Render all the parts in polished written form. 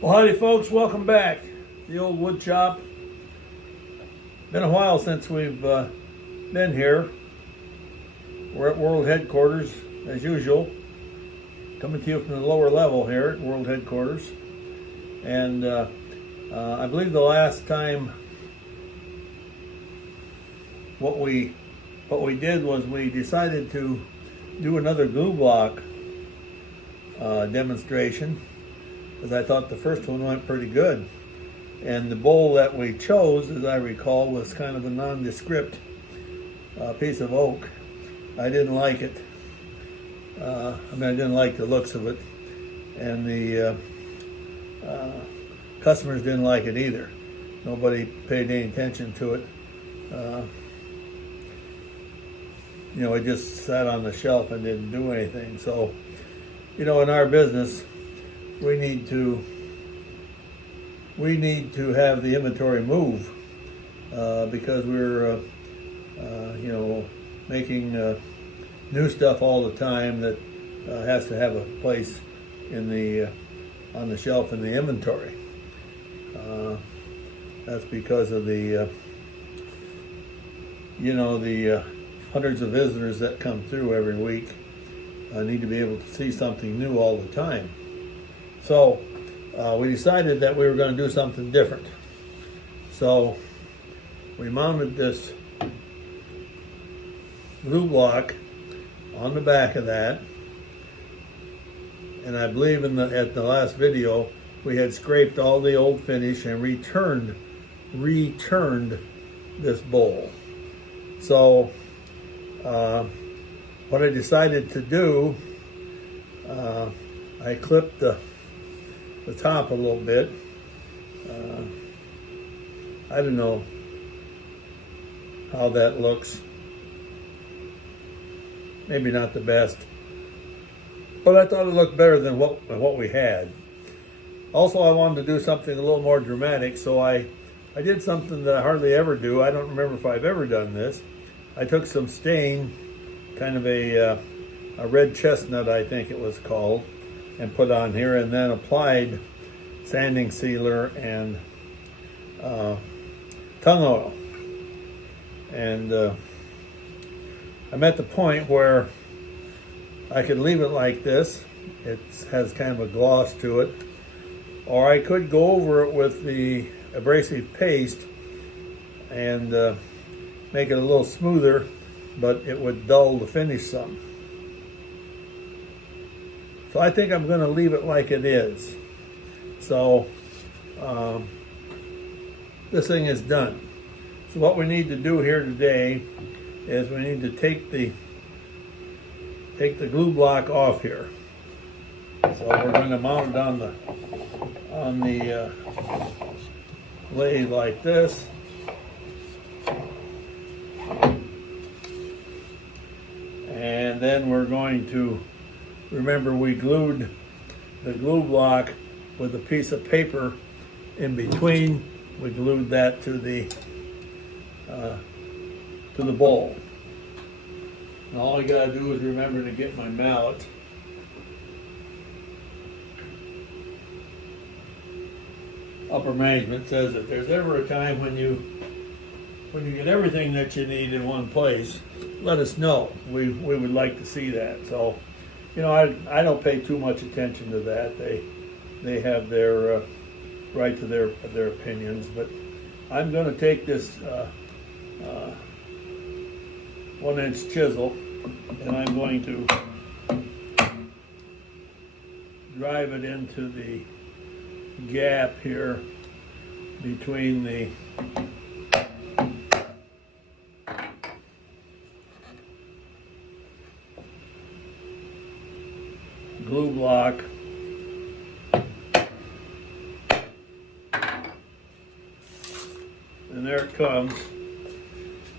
Well, howdy folks, welcome back. The old wood shop. Been a while since we've been here. We're at World Headquarters as usual. Coming to you from the lower level here at World Headquarters. And I believe the last time what we did was we decided to do another glue block demonstration, because I thought the first one went pretty good. And the bowl that we chose, as I recall, was kind of a nondescript piece of oak. I didn't like it. I didn't like the looks of it. And the customers didn't like it either. Nobody paid any attention to it. It just sat on the shelf and didn't do anything. So, in our business, we need to have the inventory move because we're making new stuff all the time that has to have a place in the on the shelf in the inventory. That's because of the the hundreds of visitors that come through every week. Need to be able to see something new all the time. So we decided that we were going to do something different. So we mounted this glue block on the back of that, and I believe at the last video we had scraped all the old finish and returned this bowl. So what I decided to do, I clipped the top a little bit. I don't know how that looks. Maybe not the best, but I thought it looked better than what we had. Also, I wanted to do something a little more dramatic, so I did something that I hardly ever do. I don't remember if I've ever done this. I took some stain, kind of a red chestnut, I think it was called, and put on here, and then applied sanding sealer and tung oil. And I'm at the point where I could leave it like this. It has kind of a gloss to it. Or I could go over it with the abrasive paste and make it a little smoother, but it would dull the finish some. So I think I'm going to leave it like it is. So this thing is done. So what we need to do here today is we need to take the glue block off here. So we're going to mount it on the lathe like this. And then we're going to remember we glued the glue block with a piece of paper in between. We glued that to the bowl. And all I gotta do is remember to get my mallet. Upper management says that there's ever a time when you get everything that you need in one place, let us know. We would like to see that. So, I don't pay too much attention to that. They have their right to their opinions, but I'm going to take this 1-inch chisel, and I'm going to drive it into the gap here between the glue block and there it comes.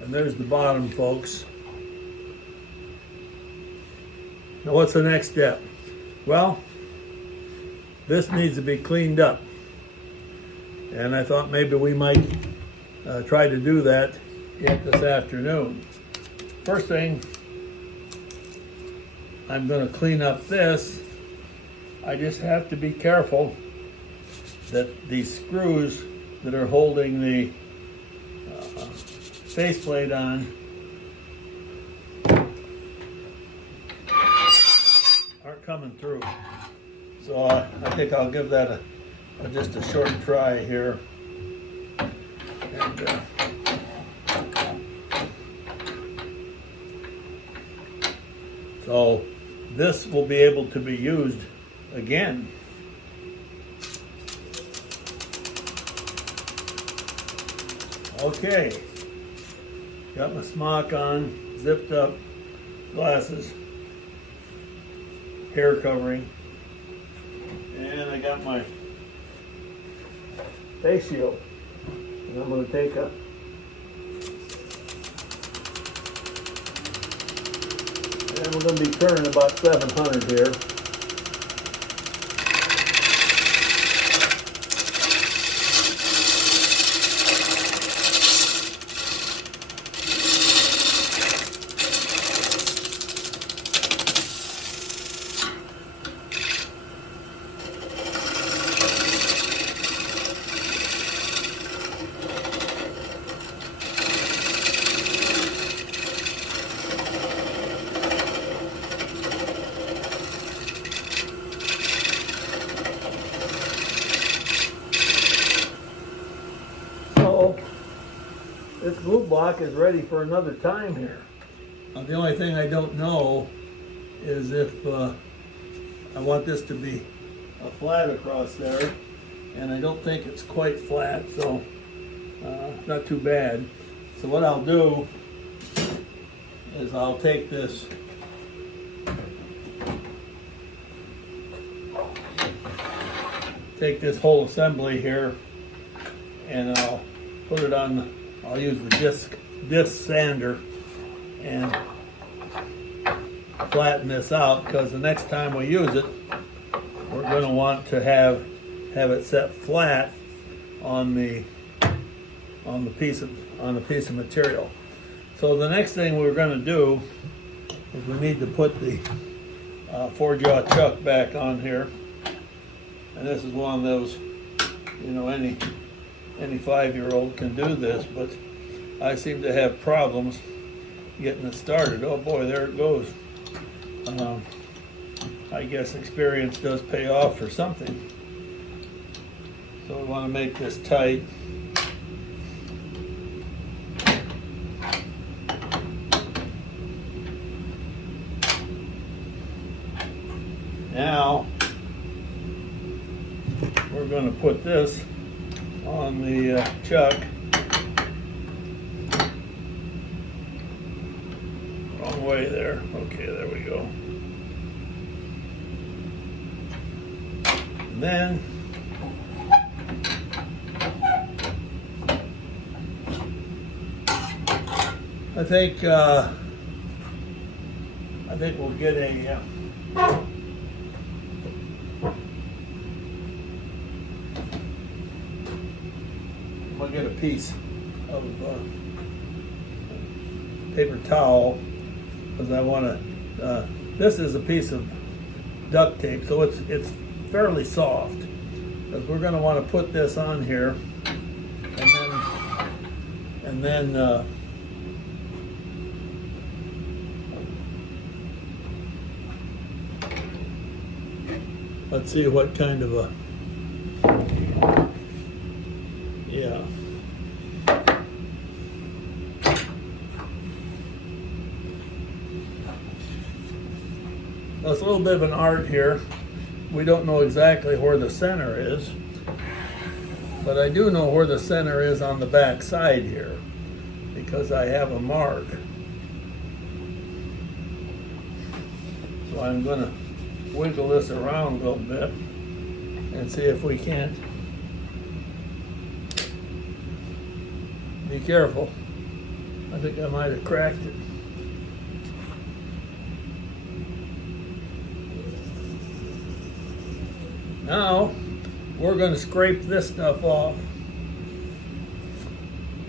And there's the bottom, folks. Now what's the next step? Well, this needs to be cleaned up. And I thought maybe we might try to do that yet this afternoon. First thing, I'm going to clean up this. I just have to be careful that these screws that are holding the faceplate on aren't coming through. So I think I'll give that just a short try here. And, so this will be able to be used again. Okay, got my smock on, zipped up, glasses, hair covering, and I got my face shield. And I'm going to take a and we're going to be turning about 700 here. This glue block is ready for another time here. The only thing I don't know is if I want this to be flat across there, and I don't think it's quite flat, so not too bad. So what I'll do is I'll take this whole assembly here, and I'll put it on. I'll use the disc sander and flatten this out, because the next time we use it, we're going to want to have it set flat on the piece of material. So the next thing we're going to do is we need to put the 4-jaw chuck back on here, and this is one of those, you know, any 5-year-old can do this, but I seem to have problems getting it started. Oh boy, there it goes. I guess experience does pay off for something. So we want to make this tight. Now we're going to put this on the chuck. Wrong way there. Okay, there we go. And then I think we'll get a we'll get a piece of paper towel, because I want to. This is a piece of duct tape, so it's fairly soft. Because we're going to want to put this on here, and then let's see what kind of a, yeah. Now, it's a little bit of an art here. We don't know exactly where the center is, but I do know where the center is on the back side here, because I have a mark. So I'm going to wiggle this around a little bit and see if we can't. Be careful. I think I might have cracked it. Now we're going to scrape this stuff off,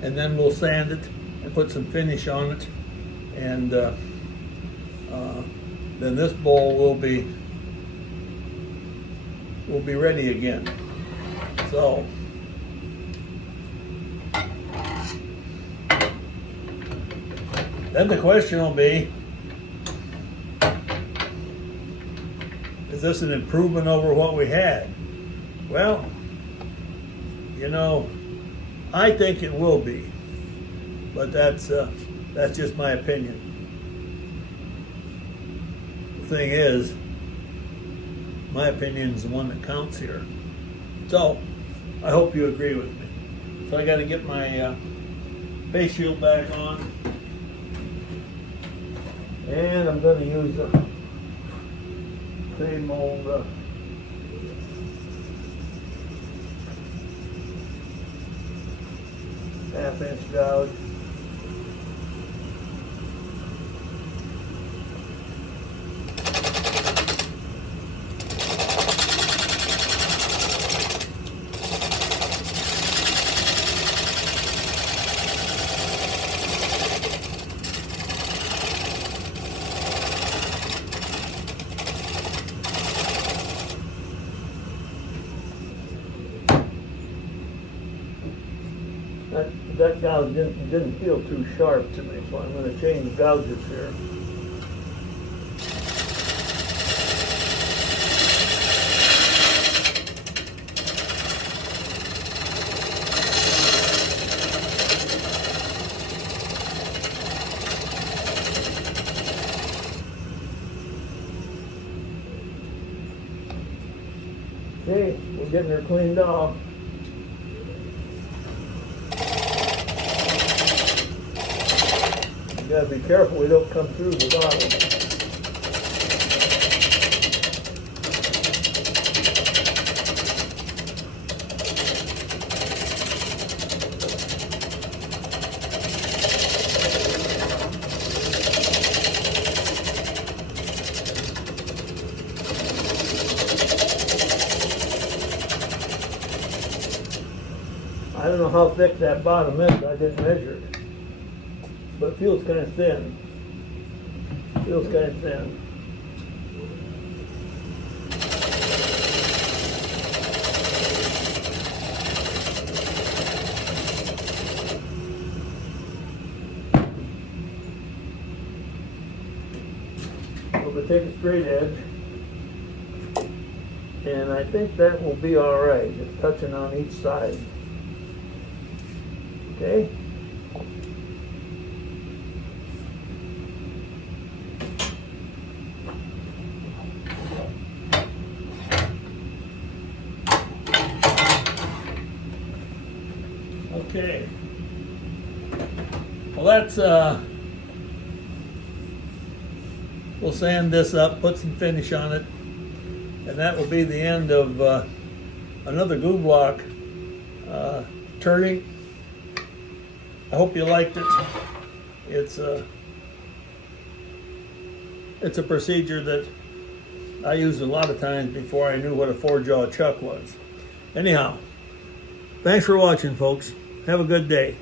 and then we'll sand it and put some finish on it, and then this bowl will be ready again. So then the question will be, is this an improvement over what we had? Well, you know, I think it will be, but that's just my opinion. The thing is, my opinion is the one that counts here. So, I hope you agree with me. So I got to get my face shield back on, and I'm going to use the same old half-inch gouge. That gouge didn't feel too sharp to me, so I'm going to change gouges here. Okay, we're getting her cleaned off. You gotta be careful we don't come through the bottom. I don't know how thick that bottom is, I didn't measure it. But it feels kind of thin. Feels kind of thin. We're going to take a straight edge, and I think that will be all right. It's touching on each side. Okay. Okay. Well, that's we'll sand this up, put some finish on it, and that will be the end of another glue block turning. I hope you liked it. It's a procedure that I used a lot of times before I knew what a four-jaw chuck was. Anyhow, thanks for watching, folks. Have a good day.